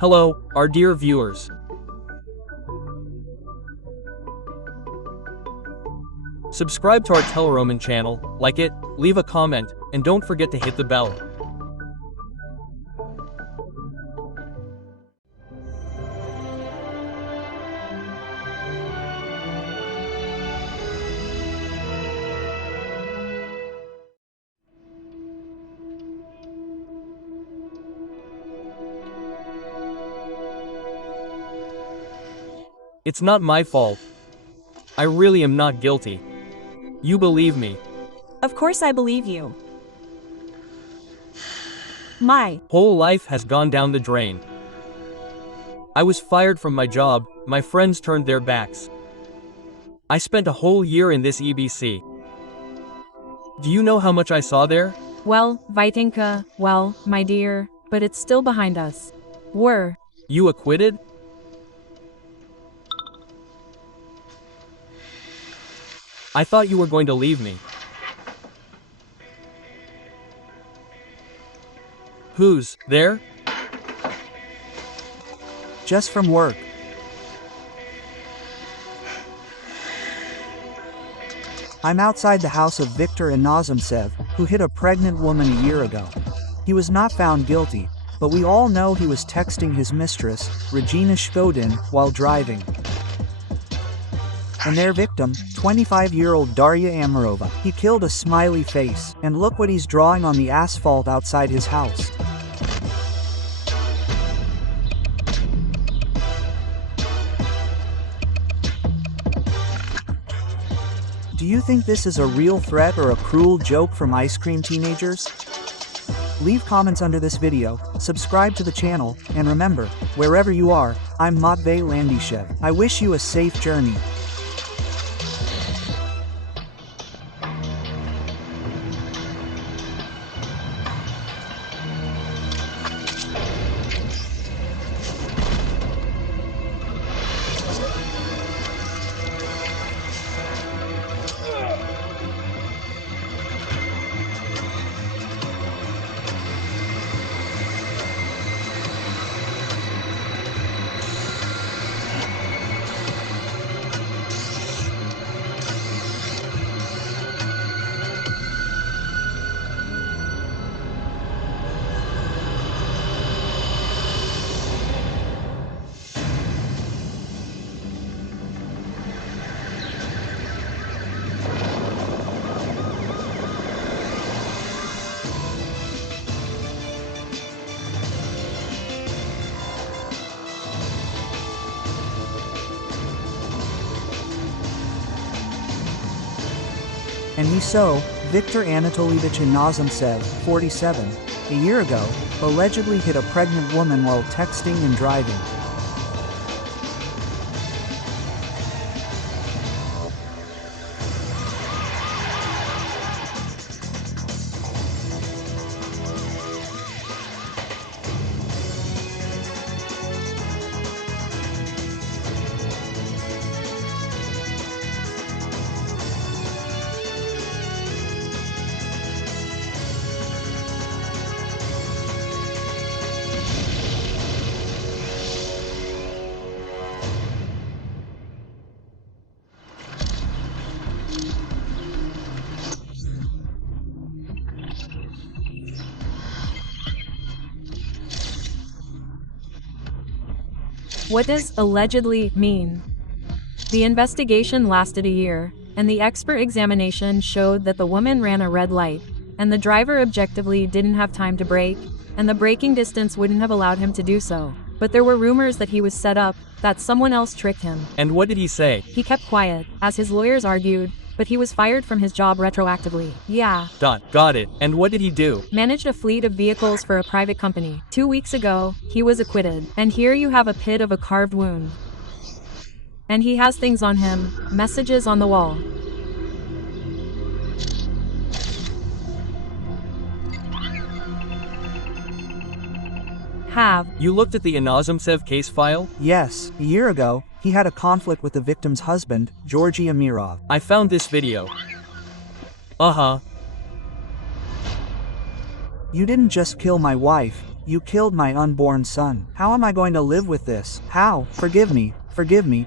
Hello, our dear viewers. Subscribe to our Teleroman channel, like it, leave a comment, and don't forget to hit the bell. It's not my fault. I really am not guilty. You believe me. Of course I believe you. My Whole life has gone down the drain. I was fired from my job, my friends turned their backs. I spent a whole year in this EBC. Do you know how much I saw there? Well, Vitinka, well, my dear, but it's still behind us. We're You acquitted? I thought you were going to leave me. Who's there? Just from work. I'm outside the house of Viktor Inozemcev, who hit a pregnant woman a year ago. He was not found guilty, but we all know he was texting his mistress, Regina Shkodin, while driving. And their victim, 25-year-old Darya Amarova. He killed a smiley face, and look what he's drawing on the asphalt outside his house. Do you think this is a real threat or a cruel joke from ice cream teenagers? Leave comments under this video, subscribe to the channel, and remember, wherever you are, I'm Matvey Landyshev. I wish you a safe journey. And he so, Viktor Anatolievich Inozemcev, 47, a year ago, allegedly hit a pregnant woman while texting and driving. What does allegedly mean? The investigation lasted a year, and the expert examination showed that the woman ran a red light, and the driver objectively didn't have time to brake, and the braking distance wouldn't have allowed him to do so. But there were rumors that he was set up, that someone else tricked him. And what did he say? He kept quiet, as his lawyers argued, but he was fired from his job retroactively. Yeah. Got it. And what did he do? Managed a fleet of vehicles for a private company. 2 weeks ago, he was acquitted. And here you have a pit of a carved wound. And he has things on him, messages on the wall. Have you looked at the Inozemcev case file? Yes, a year ago, he had a conflict with the victim's husband, Georgy Amirov. I found this video. You didn't just kill my wife, You killed my unborn son. How am I going to live with this? How? Forgive me,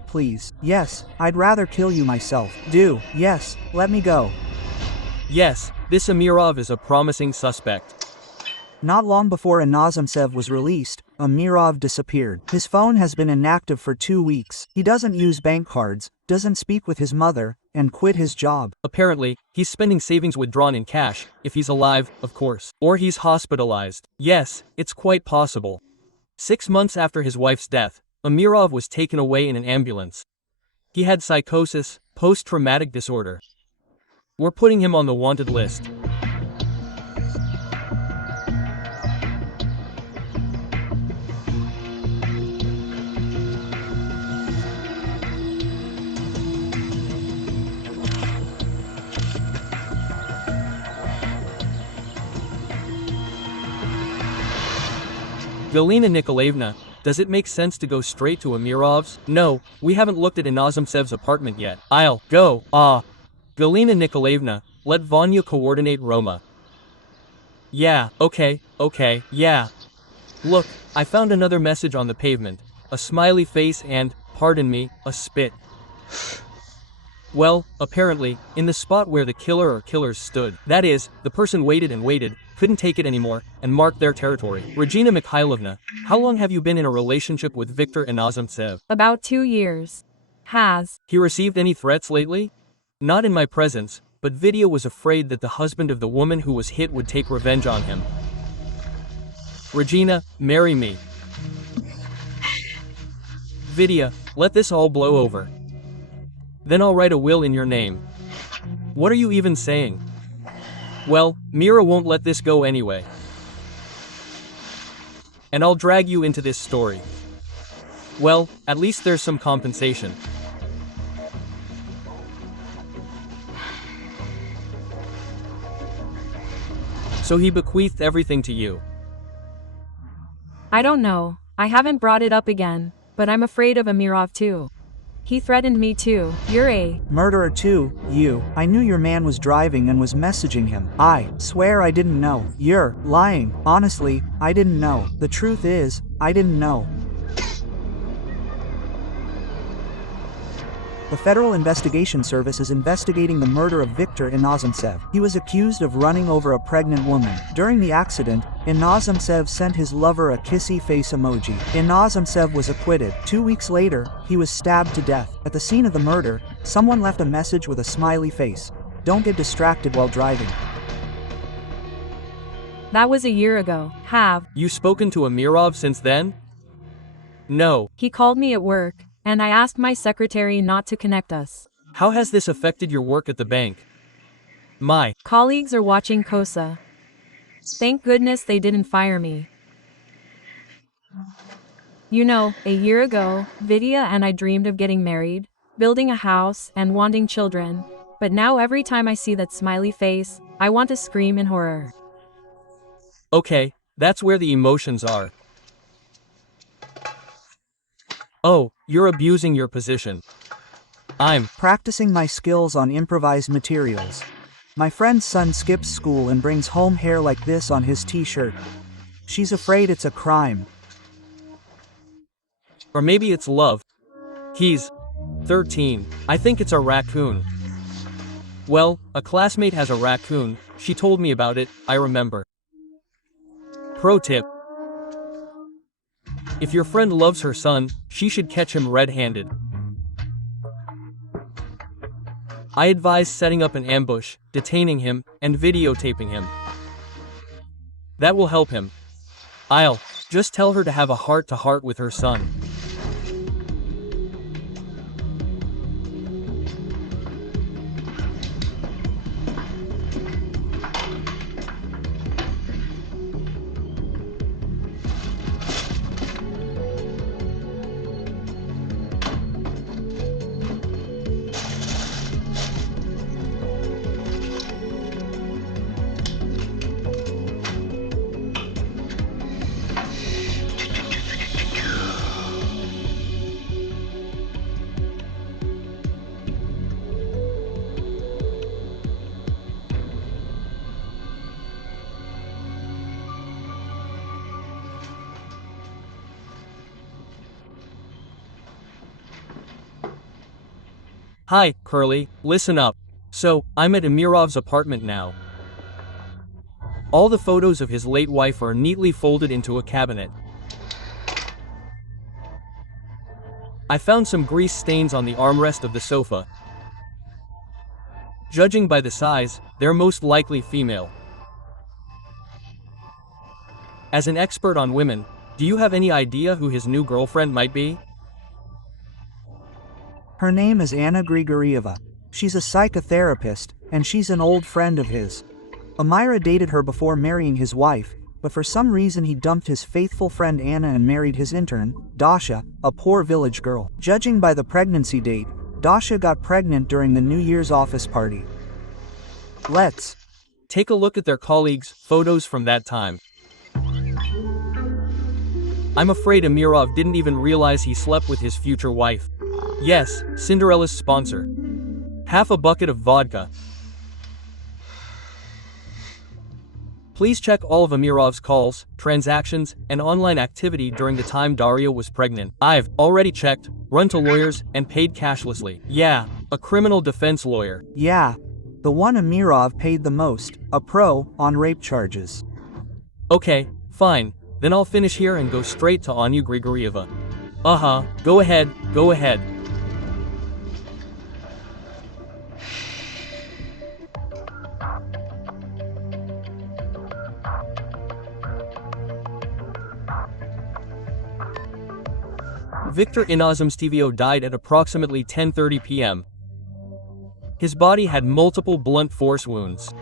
please. Yes, I'd rather kill you myself. Do. Yes, let me go. Yes, this Amirov is a promising suspect. Not long before Inozemtsev was released, Amirov disappeared. His phone has been inactive for 2 weeks. He doesn't use bank cards, doesn't speak with his mother, and quit his job. Apparently, he's spending savings withdrawn in cash, if he's alive, of course. Or he's hospitalized. Yes, it's quite possible. 6 months after his wife's death, Amirov was taken away in an ambulance. He had psychosis, post-traumatic disorder. We're putting him on the wanted list. Galina Nikolaevna, does it make sense to go straight to Amirov's? No, we haven't looked at Inozemtsev's apartment yet. I'll go. Galina Nikolaevna, let Vanya coordinate Roma. Yeah, okay, yeah. Look, I found another message on the pavement. A smiley face and, pardon me, a spit. Well, apparently, in the spot where the killer or killers stood. That is, the person waited and waited, couldn't take it anymore, and marked their territory. Regina Mikhailovna, how long have you been in a relationship with Viktor Inozemtsev? About 2 years. Has he received any threats lately? Not in my presence, but Vidya was afraid that the husband of the woman who was hit would take revenge on him. Regina, marry me. Vidya, let this all blow over. Then I'll write a will in your name. What are you even saying? Well, Mira won't let this go anyway. And I'll drag you into this story. Well, at least there's some compensation. So he bequeathed everything to you. I don't know. I haven't brought it up again, but I'm afraid of Amirov too. He threatened me too. You're a murderer too, you. I knew your man was driving and was messaging him. I swear I didn't know. You're lying. Honestly, I didn't know. The truth is, I didn't know. The Federal Investigation Service is investigating the murder of Viktor Inozemtsev. He was accused of running over a pregnant woman. During the accident, Inozemtsev sent his lover a kissy face emoji. Inozemtsev was acquitted. 2 weeks later, he was stabbed to death. At the scene of the murder, someone left a message with a smiley face. Don't get distracted while driving. That was a year ago. Have you spoken to Amirov since then? No. He called me at work, and I asked my secretary not to connect us. How has this affected your work at the bank? My colleagues are watching COSA. Thank goodness they didn't fire me. You know, a year ago, Vidya and I dreamed of getting married, building a house, and wanting children. But now every time I see that smiley face, I want to scream in horror. Okay, that's where the emotions are. Oh, you're abusing your position. I'm practicing my skills on improvised materials. My friend's son skips school and brings home hair like this on his t-shirt. She's afraid it's a crime. Or maybe it's love. He's 13. I think it's a raccoon. Well, a classmate has a raccoon. She told me about it, I remember. Pro tip. If your friend loves her son, she should catch him red-handed. I advise setting up an ambush, detaining him, and videotaping him. That will help him. I'll just tell her to have a heart-to-heart with her son. Hi, Curly, listen up. So, I'm at Amirov's apartment now. All the photos of his late wife are neatly folded into a cabinet. I found some grease stains on the armrest of the sofa. Judging by the size, they're most likely female. As an expert on women, do you have any idea who his new girlfriend might be? Her name is Anna Grigorieva. She's a psychotherapist, and she's an old friend of his. Amira dated her before marrying his wife, but for some reason he dumped his faithful friend Anna and married his intern, Dasha, a poor village girl. Judging by the pregnancy date, Dasha got pregnant during the New Year's office party. Let's take a look at their colleagues' photos from that time. I'm afraid Amirov didn't even realize he slept with his future wife. Yes, Cinderella's sponsor. Half a bucket of vodka. Please check all of Amirov's calls, transactions, and online activity during the time Daria was pregnant. I've already checked, run to lawyers, and paid cashlessly. Yeah, a criminal defense lawyer. Yeah, the one Amirov paid the most, a pro, on rape charges. Okay, fine, then I'll finish here and go straight to Anya Grigorieva. Go ahead, go ahead. Viktor Inozemcev died at approximately 10:30 p.m. His body had multiple blunt force wounds.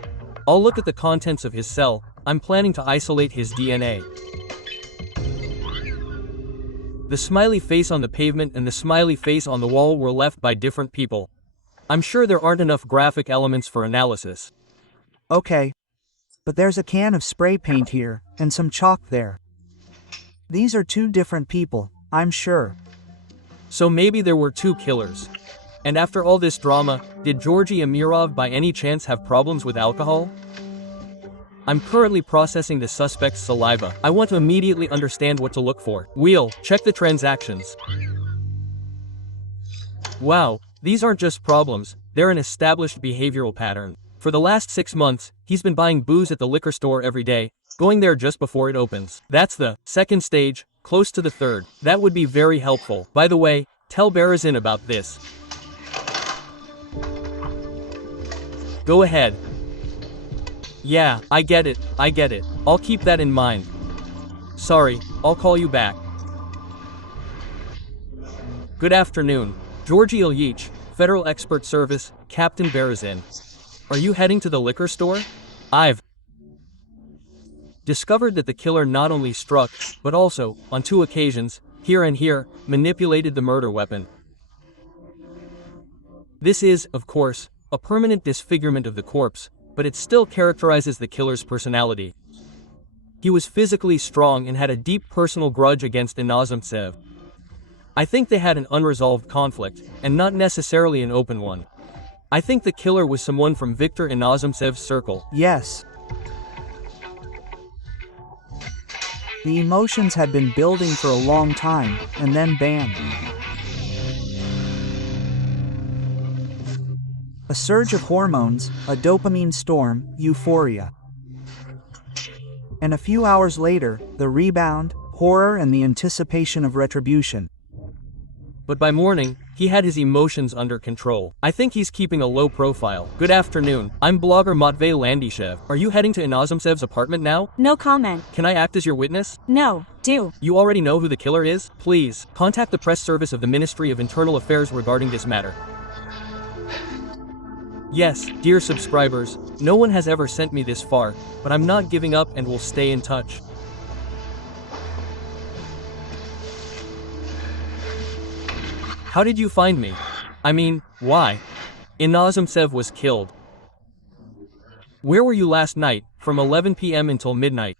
I'll look at the contents of his cell. I'm planning to isolate his DNA. The smiley face on the pavement and the smiley face on the wall were left by different people. I'm sure there aren't enough graphic elements for analysis. Okay. But there's a can of spray paint here, and some chalk there. These are two different people, I'm sure. So maybe there were two killers. And after all this drama, did Georgy Amirov by any chance have problems with alcohol? I'm currently processing the suspect's saliva. I want to immediately understand what to look for. Wheel, check the transactions. Wow, these aren't just problems, they're an established behavioral pattern. For the last 6 months, he's been buying booze at the liquor store every day, going there just before it opens. That's the second stage, close to the third. That would be very helpful. By the way, tell Berezin about this. Go ahead. Yeah, I get it. I'll keep that in mind. Sorry, I'll call you back. Good afternoon. Georgy Ilyich, Federal Expert Service, Captain Berezin. Are you heading to the liquor store? I've discovered that the killer not only struck, but also, on 2 occasions, here and here, manipulated the murder weapon. This is, of course, a permanent disfigurement of the corpse, but it still characterizes the killer's personality. He was physically strong and had a deep personal grudge against Inozemcev. I think they had an unresolved conflict, and not necessarily an open one. I think the killer was someone from Viktor Inozemcev's circle. Yes. The emotions had been building for a long time, and then bam. A surge of hormones, a dopamine storm, euphoria. And a few hours later, the rebound, horror and the anticipation of retribution. But by morning, he had his emotions under control. I think he's keeping a low profile. Good afternoon, I'm blogger Matvey Landyshev. Are you heading to Inozemcev's apartment now? No comment. Can I act as your witness? No, do. You already know who the killer is? Please, contact the press service of the Ministry of Internal Affairs regarding this matter. Yes, dear subscribers, no one has ever sent me this far, but I'm not giving up and will stay in touch. How did you find me? I mean, why? Inozemcev was killed. Where were you last night, from 11 p.m. until midnight?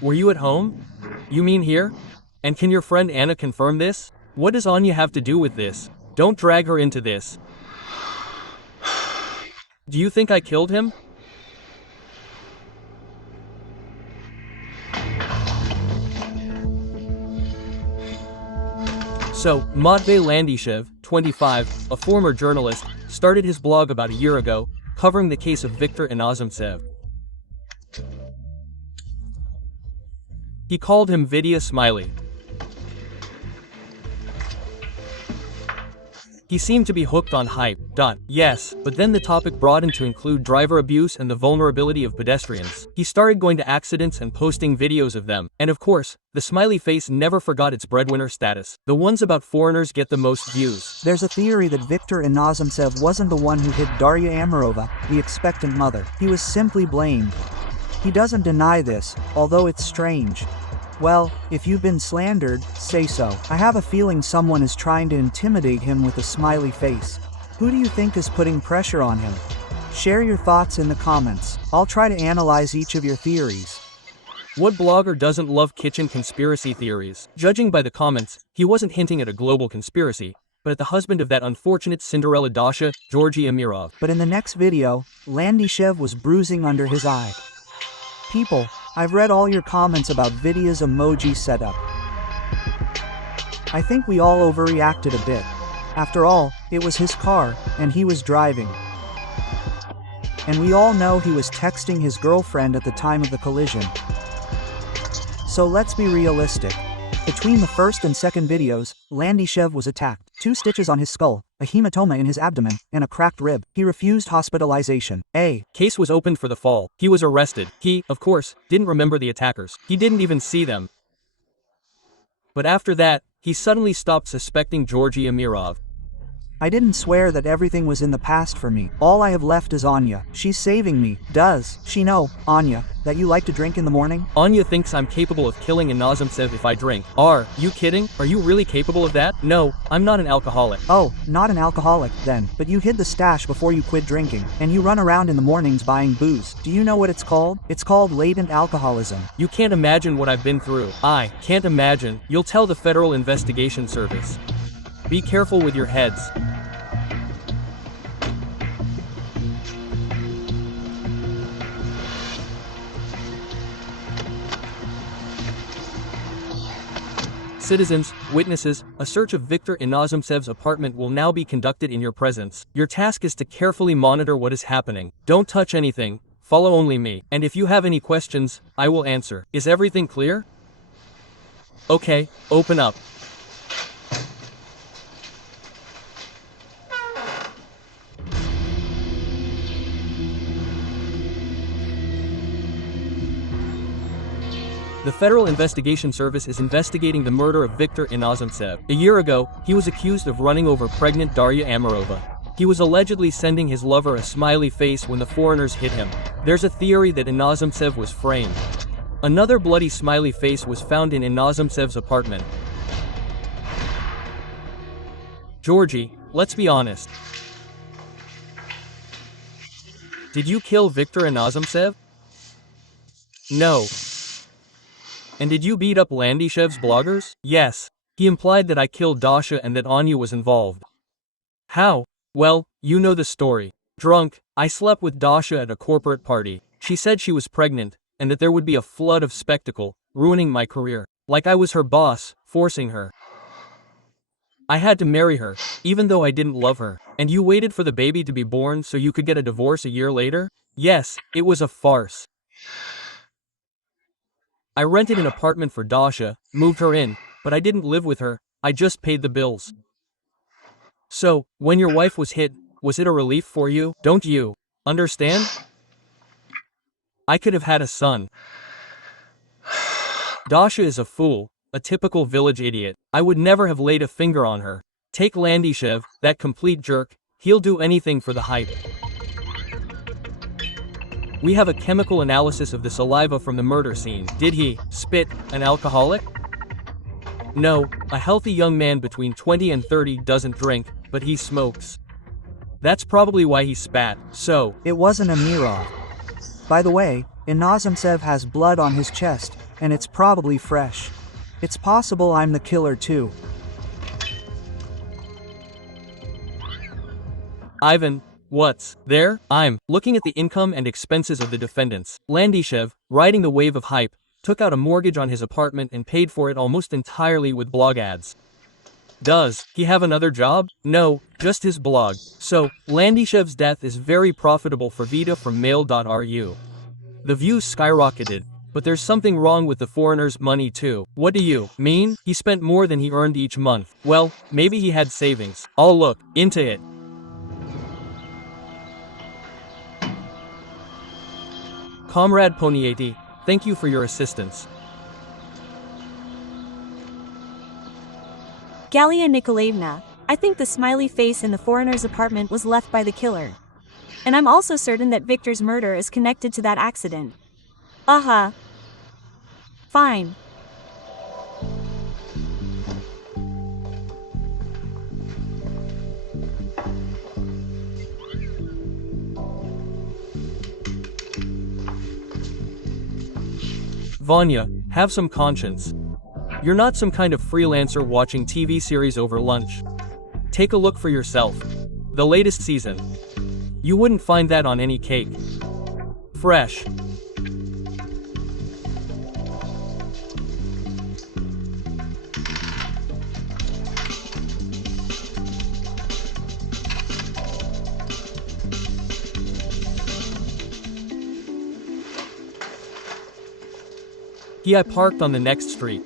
Were you at home? You mean here? And can your friend Anna confirm this? What does Anya have to do with this? Don't drag her into this. Do you think I killed him? So, Matvey Landyshev, 25, a former journalist, started his blog about a year ago, covering the case of Viktor Inozemcev. He called him Vidya Smiley. He seemed to be hooked on hype. Yes, but then the topic broadened to include driver abuse and the vulnerability of pedestrians. He started going to accidents and posting videos of them. And of course, the smiley face never forgot its breadwinner status. The ones about foreigners get the most views. There's a theory that Viktor Inozemcev wasn't the one who hit Darya Amirova, the expectant mother. He was simply blamed. He doesn't deny this, although it's strange. Well, if you've been slandered, say so. I have a feeling someone is trying to intimidate him with a smiley face. Who do you think is putting pressure on him? Share your thoughts in the comments. I'll try to analyze each of your theories. What blogger doesn't love kitchen conspiracy theories? Judging by the comments, he wasn't hinting at a global conspiracy, but at the husband of that unfortunate Cinderella Dasha, Georgy Amirov. But in the next video, Landyshev was bruising under his eye. People, I've read all your comments about Vidya's emoji setup. I think we all overreacted a bit. After all, it was his car, and he was driving. And we all know he was texting his girlfriend at the time of the collision. So let's be realistic. Between the first and second videos, Landyshev was attacked. 2 stitches on his skull, a hematoma in his abdomen, and a cracked rib. He refused hospitalization. Case was opened for the fall. He was arrested. He, of course, didn't remember the attackers. He didn't even see them. But after that, he suddenly stopped suspecting Georgy Amirov. I didn't swear that everything was in the past for me. All I have left is Anya. She's saving me. Does she know, Anya, that you like to drink in the morning? Anya thinks I'm capable of killing Inozemcev if I drink. Are you kidding? Are you really capable of that? No, I'm not an alcoholic. Oh, not an alcoholic, then. But you hid the stash before you quit drinking, and you run around in the mornings buying booze. Do you know what it's called? It's called latent alcoholism. You can't imagine what I've been through. I can't imagine. You'll tell the Federal Investigation Service. Be careful with your heads. Citizens, witnesses, a search of Viktor Inozemcev's apartment will now be conducted in your presence. Your task is to carefully monitor what is happening. Don't touch anything, follow only me. And if you have any questions, I will answer. Is everything clear? Okay, open up. The Federal Investigation Service is investigating the murder of Viktor Inozemcev. A year ago, he was accused of running over pregnant Darya Amirova. He was allegedly sending his lover a smiley face when the foreigners hit him. There's a theory that Inozemcev was framed. Another bloody smiley face was found in Inozemcev's apartment. Georgy, let's be honest. Did you kill Viktor Inozemcev? No. And did you beat up Landyshev's bloggers? Yes. He implied that I killed Dasha and that Anya was involved. How? Well, you know the story. Drunk, I slept with Dasha at a corporate party. She said she was pregnant, and that there would be a flood of spectacle, ruining my career. Like I was her boss, forcing her. I had to marry her, even though I didn't love her. And you waited for the baby to be born so you could get a divorce a year later? Yes, it was a farce. I rented an apartment for Dasha, moved her in, but I didn't live with her, I just paid the bills. So, when your wife was hit, was it a relief for you? Don't you understand? I could have had a son. Dasha is a fool, a typical village idiot. I would never have laid a finger on her. Take Landyshev, that complete jerk, he'll do anything for the hype. We have a chemical analysis of the saliva from the murder scene. Did he spit an alcoholic? No, a healthy young man between 20 and 30 doesn't drink, but he smokes. That's probably why he spat. So, it wasn't Amirov. By the way, Inozemcev has blood on his chest, and it's probably fresh. It's possible I'm the killer too. Ivan, what's there? I'm looking at the income and expenses of the defendants. Landyshev, riding the wave of hype, took out a mortgage on his apartment and paid for it almost entirely with blog ads. Does he have another job? No, just his blog. So, Landishev's death is very profitable for Vita from mail.ru. The views skyrocketed, but there's something wrong with the foreigner's money too. What do you mean? He spent more than he earned each month. Well, maybe he had savings. I'll look into it. Comrade Poniati, thank you for your assistance. Galia Nikolaevna, I think the smiley face in the foreigner's apartment was left by the killer. And I'm also certain that Victor's murder is connected to that accident. Fine. Vanya, have some conscience. You're not some kind of freelancer watching TV series over lunch. Take a look for yourself. The latest season. You wouldn't find that on any cake. Fresh. I parked on the next street.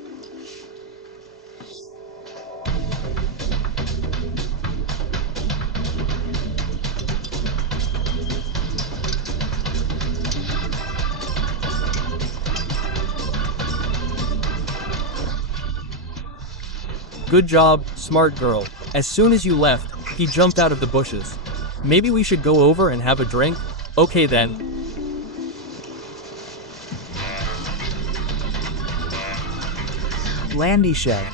Good job, smart girl. As soon as you left, he jumped out of the bushes. Maybe we should go over and have a drink? Okay then. Landishev.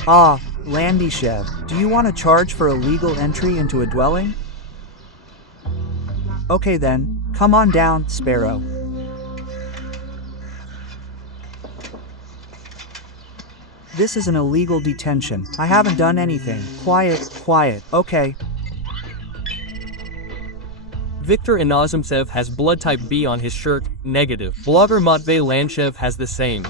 Landishev. Do you want to charge for illegal entry into a dwelling? Okay then, come on down, Sparrow. This is an illegal detention. I haven't done anything. Quiet, okay. Viktor Inozemcev has blood type B on his shirt, negative. Blogger Matvey Lanchev has the same.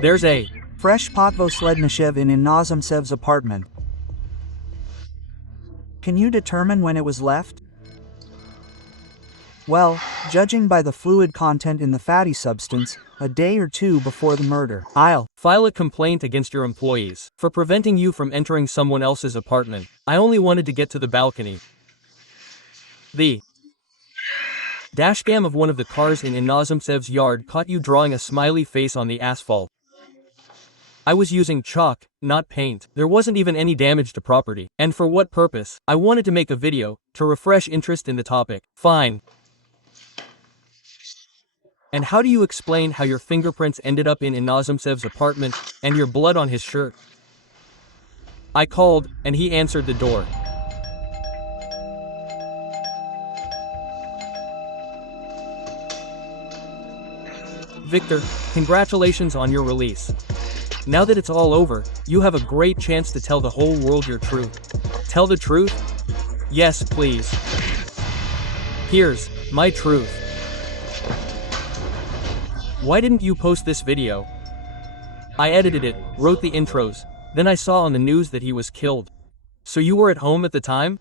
There's a fresh Potvoslednishev in Inozemcev's apartment. Can you determine when it was left? Well, judging by the fluid content in the fatty substance, a day or two before the murder. I'll file a complaint against your employees for preventing you from entering someone else's apartment. I only wanted to get to the balcony. The dashcam of one of the cars in Inozemcev's yard caught you drawing a smiley face on the asphalt. I was using chalk, not paint. There wasn't even any damage to property. And for what purpose? I wanted to make a video, to refresh interest in the topic. Fine. And how do you explain how your fingerprints ended up in Inozemcev's apartment, and your blood on his shirt? I called, and he answered the door. Victor, congratulations on your release. Now that it's all over, you have a great chance to tell the whole world your truth. Tell the truth? Yes, please. Here's my truth. Why didn't you post this video? I edited it, wrote the intros, then I saw on the news that he was killed. So you were at home at the time?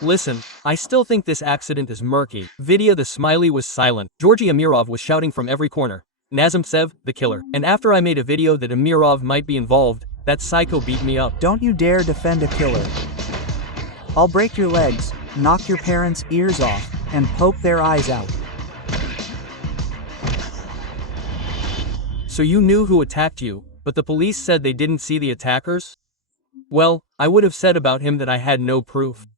Listen, I still think this accident is murky. Vidya the smiley was silent. Georgy Amirov was shouting from every corner. Nazemcev, the killer. And after I made a video that Amirov might be involved, that psycho beat me up. Don't you dare defend a killer. I'll break your legs, knock your parents' ears off, and poke their eyes out. So you knew who attacked you, but the police said they didn't see the attackers? Well, I would have said about him that I had no proof.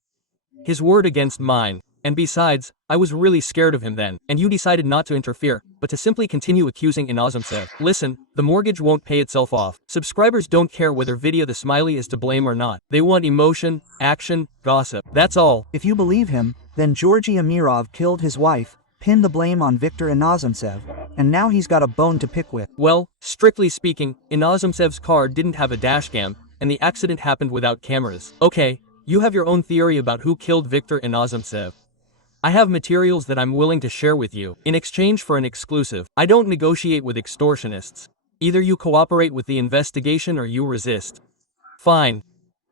His word against mine. And besides, I was really scared of him then, and you decided not to interfere, but to simply continue accusing Inozemcev. Listen, the mortgage won't pay itself off. Subscribers don't care whether Vidya the smiley is to blame or not. They want emotion, action, gossip. That's all. If you believe him, then Georgy Amirov killed his wife, pinned the blame on Viktor Inozemcev, and now he's got a bone to pick with. Well, strictly speaking, Inozemcev's car didn't have a dashcam, and the accident happened without cameras. Okay, you have your own theory about who killed Viktor Inozemcev. I have materials that I'm willing to share with you, in exchange for an exclusive. I don't negotiate with extortionists. Either you cooperate with the investigation or you resist. Fine.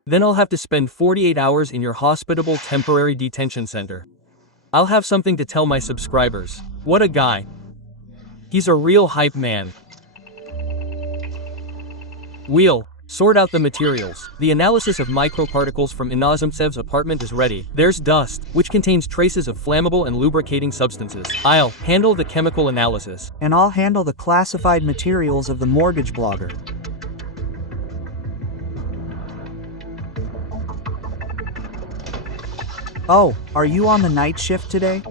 Then I'll have to spend 48 hours in your hospitable temporary detention center. I'll have something to tell my subscribers. What a guy. He's a real hype man. Wheel. Sort out the materials. The analysis of microparticles from Inozemtsev's apartment is ready. There's dust, which contains traces of flammable and lubricating substances. I'll handle the chemical analysis. And I'll handle the classified materials of the mortgage blogger. Oh, are you on the night shift today?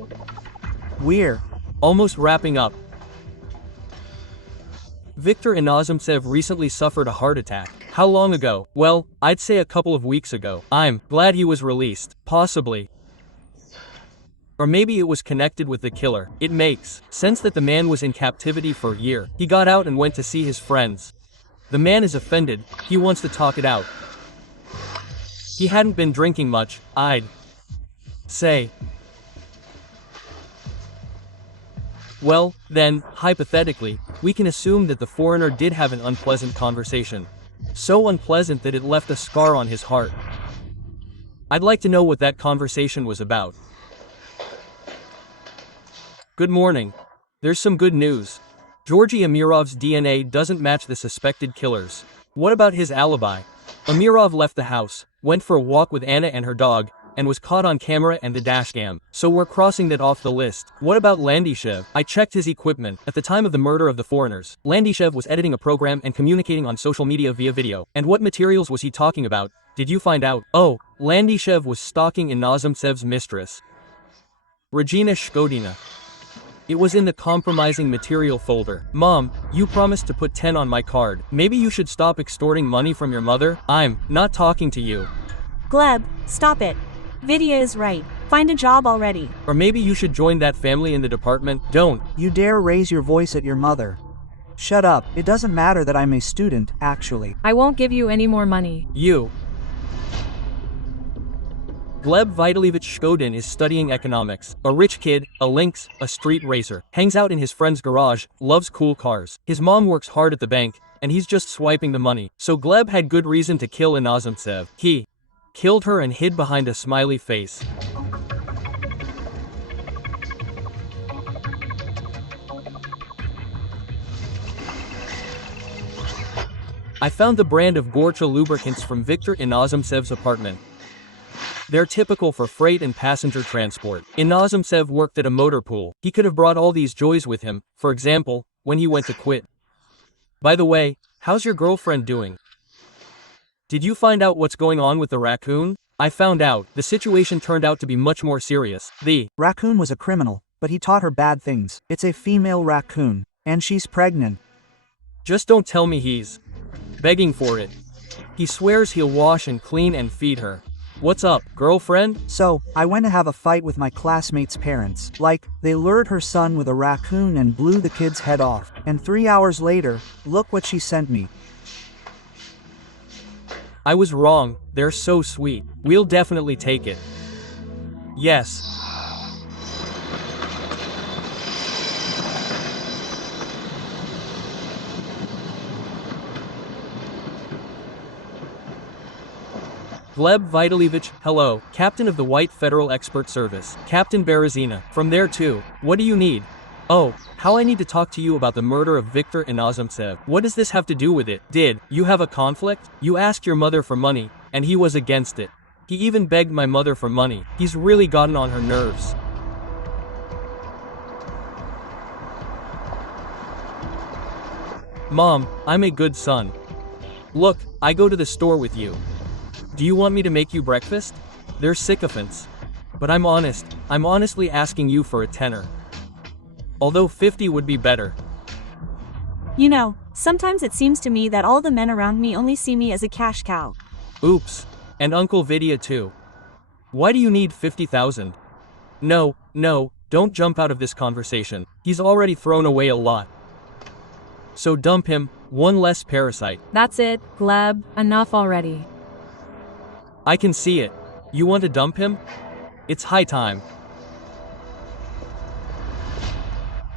We're almost wrapping up. Viktor Inozemtsev recently suffered a heart attack. How long ago? Well, I'd say a couple of weeks ago. I'm glad he was released. Possibly. Or maybe it was connected with the killer. It makes sense that the man was in captivity for a year. He got out and went to see his friends. The man is offended. He wants to talk it out. He hadn't been drinking much, I'd say. Well, then, hypothetically, we can assume that the foreigner did have an unpleasant conversation. So unpleasant that it left a scar on his heart. I'd like to know what that conversation was about. Good morning. There's some good news. Georgy Amirov's DNA doesn't match the suspected killer's. What about his alibi? Amirov left the house, went for a walk with Anna and her dog, and was caught on camera and the dashcam. So we're crossing that off the list. What about Landyshev? I checked his equipment. At the time of the murder of the foreigners, Landyshev was editing a program and communicating on social media via video. And what materials was he talking about? Did you find out? Oh, Landyshev was stalking Inozemtsev's mistress, Regina Shkodina. It was in the compromising material folder. Mom, you promised to put 10 on my card. Maybe you should stop extorting money from your mother? I'm not talking to you. Gleb, stop it. Vidya is right. Find a job already. Or maybe you should join that family in the department. Don't. You dare raise your voice at your mother. Shut up. It doesn't matter that I'm a student, actually. I won't give you any more money. You. Gleb Vitalievich Shkodin is studying economics. A rich kid, a lynx, a street racer. Hangs out in his friend's garage, loves cool cars. His mom works hard at the bank, and he's just swiping the money. So Gleb had good reason to kill Inozemtsev. He killed her and hid behind a smiley face. I found the brand of Gorcha lubricants from Viktor Inozemtsev's apartment. They're typical for freight and passenger transport. Inozemtsev worked at a motor pool. He could have brought all these joys with him, for example, when he went to quit. By the way, how's your girlfriend doing? Did you find out what's going on with the raccoon? I found out. The situation turned out to be much more serious. The raccoon was a criminal, but he taught her bad things. It's a female raccoon, and she's pregnant. Just don't tell me he's begging for it. He swears he'll wash and clean and feed her. What's up, girlfriend? So, I went to have a fight with my classmate's parents. Like, they lured her son with a raccoon and blew the kid's head off. And 3 hours later, look what she sent me. I was wrong. They're so sweet. We'll definitely take it. Yes. Gleb Vitalievich, hello, Captain of the White Federal Expert Service, Captain Berezina. From there too. What do you need? Oh, how I need to talk to you about the murder of Viktor Inozemtsev. What does this have to do with it? Did you have a conflict? You asked your mother for money, and he was against it. He even begged my mother for money. He's really gotten on her nerves. Mom, I'm a good son. Look, I go to the store with you. Do you want me to make you breakfast? They're sycophants. But I'm honest. I'm honestly asking you for a tenner. Although 50 would be better. You know, sometimes it seems to me that all the men around me only see me as a cash cow. Oops. And Uncle Vidya too. Why do you need 50,000? No, don't jump out of this conversation. He's already thrown away a lot. So dump him, one less parasite. That's it, Gleb, enough already. I can see it. You want to dump him? It's high time.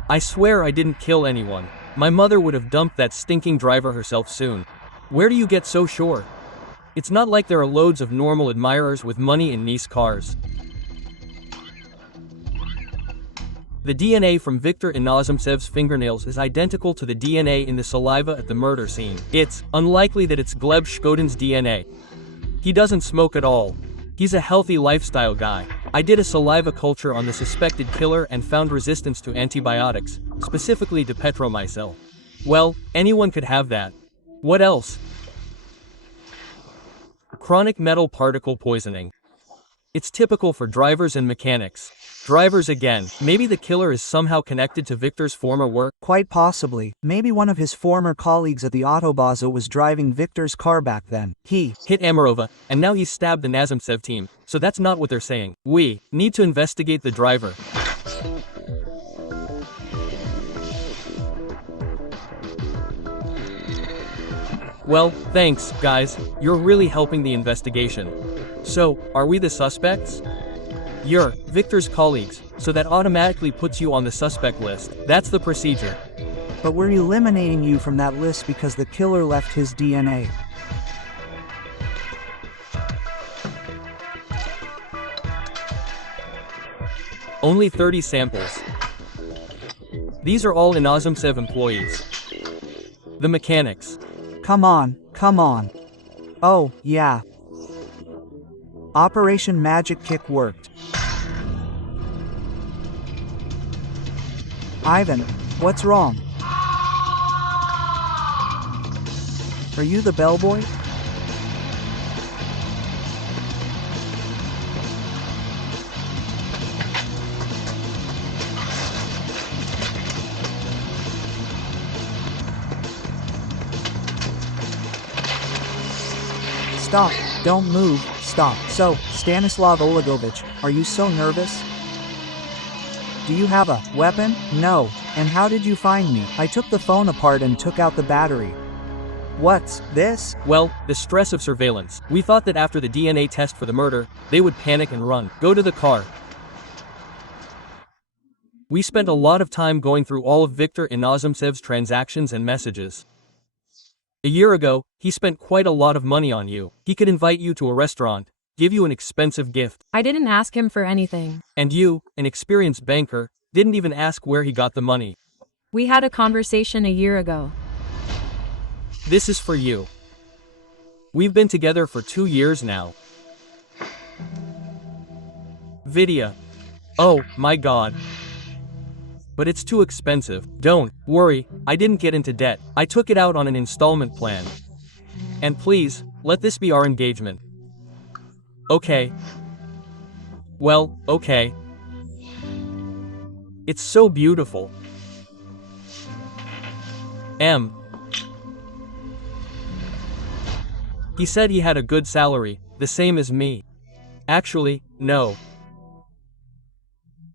I swear I didn't kill anyone. My mother would have dumped that stinking driver herself soon. Where do you get so sure? It's not like there are loads of normal admirers with money in nice cars. The DNA from Viktor Inozemcev's fingernails is identical to the DNA in the saliva at the murder scene. It's unlikely that it's Gleb Shkodin's DNA. He doesn't smoke at all. He's a healthy lifestyle guy. I did a saliva culture on the suspected killer and found resistance to antibiotics, specifically to petromycin. Well, anyone could have that. What else? Chronic metal particle poisoning. It's typical for drivers and mechanics. Drivers again. Maybe the killer is somehow connected to Viktor's former work? Quite possibly. Maybe one of his former colleagues at the Autobaza was driving Viktor's car back then. He hit Amarova, and now he's stabbed the Nazemcev team. So that's not what they're saying. We need to investigate the driver. Well, thanks, guys. You're really helping the investigation. So, are we the suspects? You're Viktor's colleagues, so that automatically puts you on the suspect list. That's the procedure. But we're eliminating you from that list because the killer left his DNA. Only 30 samples. These are all Inozemcev employees. The mechanics. Come on, come on. Oh, yeah. Operation Magic Kick worked. Ivan, what's wrong? Are you the bellboy? Stop, don't move, stop. So, Stanislav Olegovich, are you so nervous? Do you have a weapon? No. And how did you find me? I took the phone apart and took out the battery. What's this? Well, the stress of surveillance. We thought that after the DNA test for the murder, they would panic and run. Go to the car. We spent a lot of time going through all of Viktor Inozemcev's transactions and messages. A year ago, he spent quite a lot of money on you. He could invite you to a restaurant, give you an expensive gift. I didn't ask him for anything. And you, an experienced banker, didn't even ask where he got the money. We had a conversation a year ago. This is for you. We've been together for 2 years now. Vidya. Oh, my God. But it's too expensive. Don't worry, I didn't get into debt. I took it out on an installment plan. And please, let this be our engagement. Okay. Well, okay. It's so beautiful. M. He said he had a good salary, the same as me. Actually, no.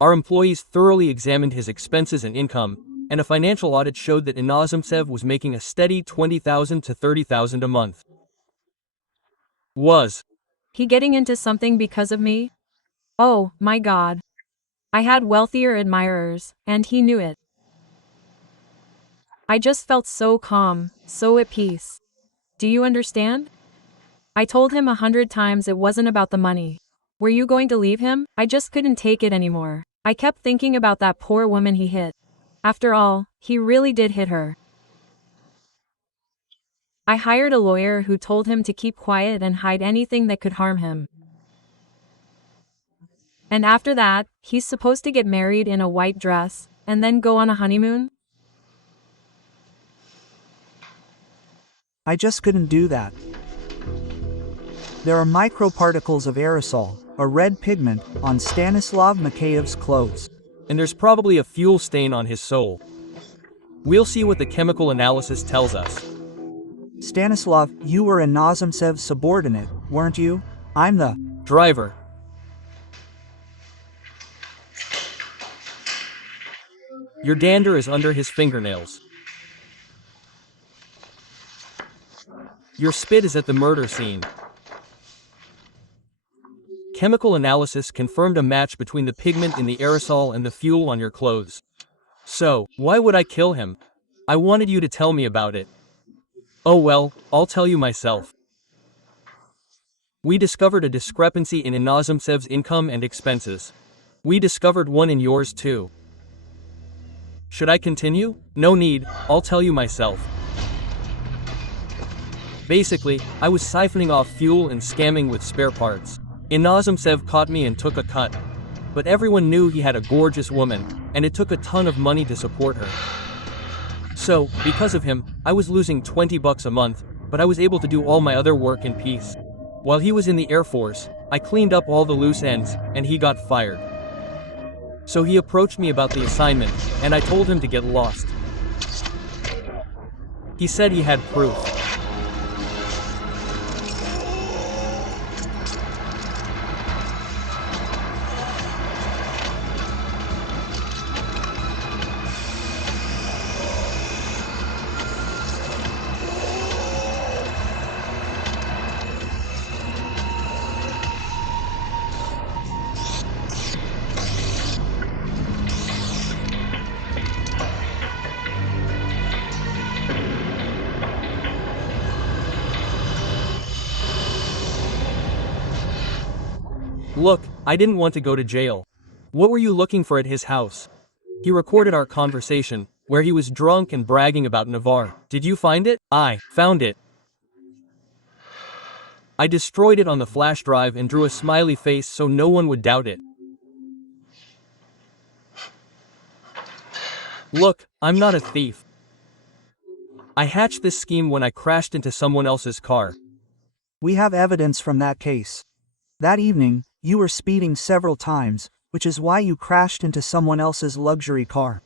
Our employees thoroughly examined his expenses and income, and a financial audit showed that Inozemcev was making a steady $20,000 to $30,000 a month. Was he getting into something because of me? Oh, my God. I had wealthier admirers, and he knew it. I just felt so calm, so at peace. Do you understand? I told him 100 times it wasn't about the money. Were you going to leave him? I just couldn't take it anymore. I kept thinking about that poor woman he hit. After all, he really did hit her. I hired a lawyer who told him to keep quiet and hide anything that could harm him. And after that, he's supposed to get married in a white dress, and then go on a honeymoon? I just couldn't do that. There are microparticles of aerosol, a red pigment, on Stanislav Makheyev's clothes. And there's probably a fuel stain on his soul. We'll see what the chemical analysis tells us. Stanislav, you were Inozemcev's subordinate, weren't you? I'm the driver. Your dander is under his fingernails. Your spit is at the murder scene. Chemical analysis confirmed a match between the pigment in the aerosol and the fuel on your clothes. So, why would I kill him? I wanted you to tell me about it. Oh well, I'll tell you myself. We discovered a discrepancy in Inozemcev's income and expenses. We discovered one in yours too. Should I continue? No need, I'll tell you myself. Basically, I was siphoning off fuel and scamming with spare parts. Inozemcev caught me and took a cut. But everyone knew he had a gorgeous woman, and it took a ton of money to support her. So, because of him, I was losing $20 a month, but I was able to do all my other work in peace. While he was in the Air Force, I cleaned up all the loose ends, and he got fired. So he approached me about the assignment, and I told him to get lost. He said he had proof. Look, I didn't want to go to jail. What were you looking for at his house? He recorded our conversation, where he was drunk and bragging about Navarre. Did you find it? I found it. I destroyed it on the flash drive and drew a smiley face so no one would doubt it. Look, I'm not a thief. I hatched this scheme when I crashed into someone else's car. We have evidence from that case. That evening, you were speeding several times, which is why you crashed into someone else's luxury car.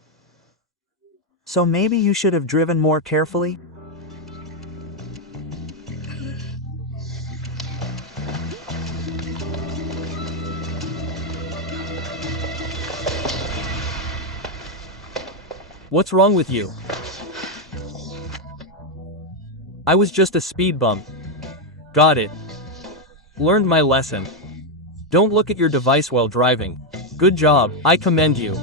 So maybe you should have driven more carefully? What's wrong with you? I was just a speed bump. Got it. Learned my lesson. Don't look at your device while driving. Good job, I commend you.